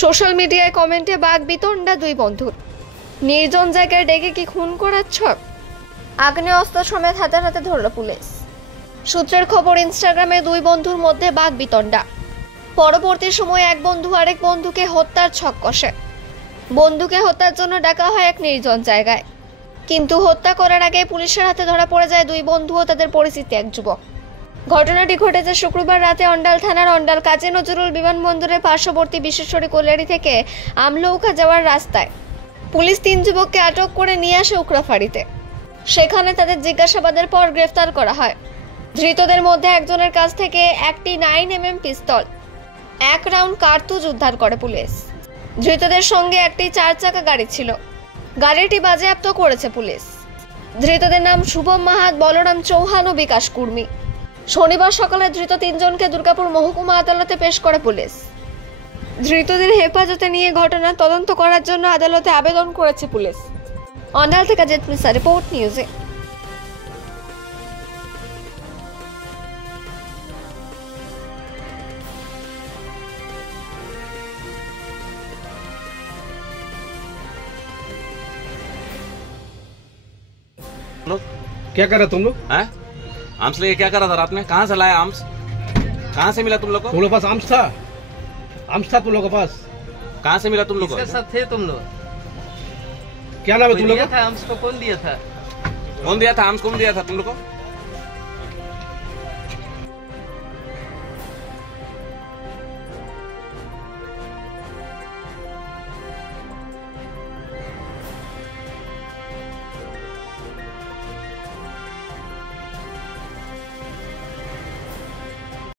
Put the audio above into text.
সোশ্যাল মিডিয়ায় কমেন্টে বাঘ বিতণ্ডা দুই বন্ধুর। নির্জন জায়গায় ডেকে কি খুন করাচ্ছ? আগ্নেয় অস্ত্র সমেত হাতে হাতে ধরল পুলিশ। সূত্রের খবর, ইনস্টাগ্রামে দুই বন্ধুর মধ্যে বাঘ বিতণ্ডা। পরবর্তী সময়ে এক বন্ধু আরেক বন্ধুকে হত্যার ছক কষে। বন্ধুকে হত্যার জন্য ডাকা হয় এক নির্জন জায়গায়, কিন্তু হত্যা করার আগে পুলিশের হাতে ধরা পড়ে যায় দুই বন্ধু ও তাদের পরিচিত এক যুবক। ঘটনাটি ঘটেছে শুক্রবার রাতে অন্ডাল থানার অন্ডাল কাজী নজরুল বিমানবন্দরের পার্শ্ববর্তী বিশেষরী কল্যাণী থেকে আমলৌখা যাওয়ার রাস্তায়। পুলিশ তিন যুবককে আটক করে নিয়ে আসে উকড়াফাড়িতে। সেখানে তাদের জিজ্ঞাসাবাদের পর গ্রেফতার করা হয়। ধৃতদের মধ্যে একজনের কাছ থেকে একটি 9mm পিস্তল, 1 রাউন্ড কার্তুজ উদ্ধার করে পুলিশ। ধৃতদের সঙ্গে একটি 4 চাকা গাড়ি ছিল। গাড়িটি বাজেয়াপ্ত করেছে পুলিশ। ধৃতদের নাম শুভম মাহাত, বলরাম চৌহান ও বিকাশ কুর্মী। শনিবার সকালে ধৃত তিনজনকে দুর্গাপুর মহকুমা আদালতে পেশ করে পুলিশ। ধৃতদের হেফাজতে নিয়ে ঘটনা তদন্ত করার জন্য আদালতে আবেদন করেছে পুলিশ। অন্ডাল থেকে জেটমিসা রিপোর্ট নিউজে। क्या कर रहे तुम लोग? हैं? आर्म्स लेके क्या कर रहा था रात में? कहाँ से लाया आर्म्स? कहाँ से मिला तुम लोग को? तुम लोग पास आर्म्स था? आर्म्स था तुम लोग के पास? कहाँ से मिला तुम लोग को? किसके साथ थे तुम लोग? क्या नाम है तुम लोग दिया का? था आर्म्स को? कौन दिया था? कौन दिया था आर्म्स? कौन दिया था तुम लोग को?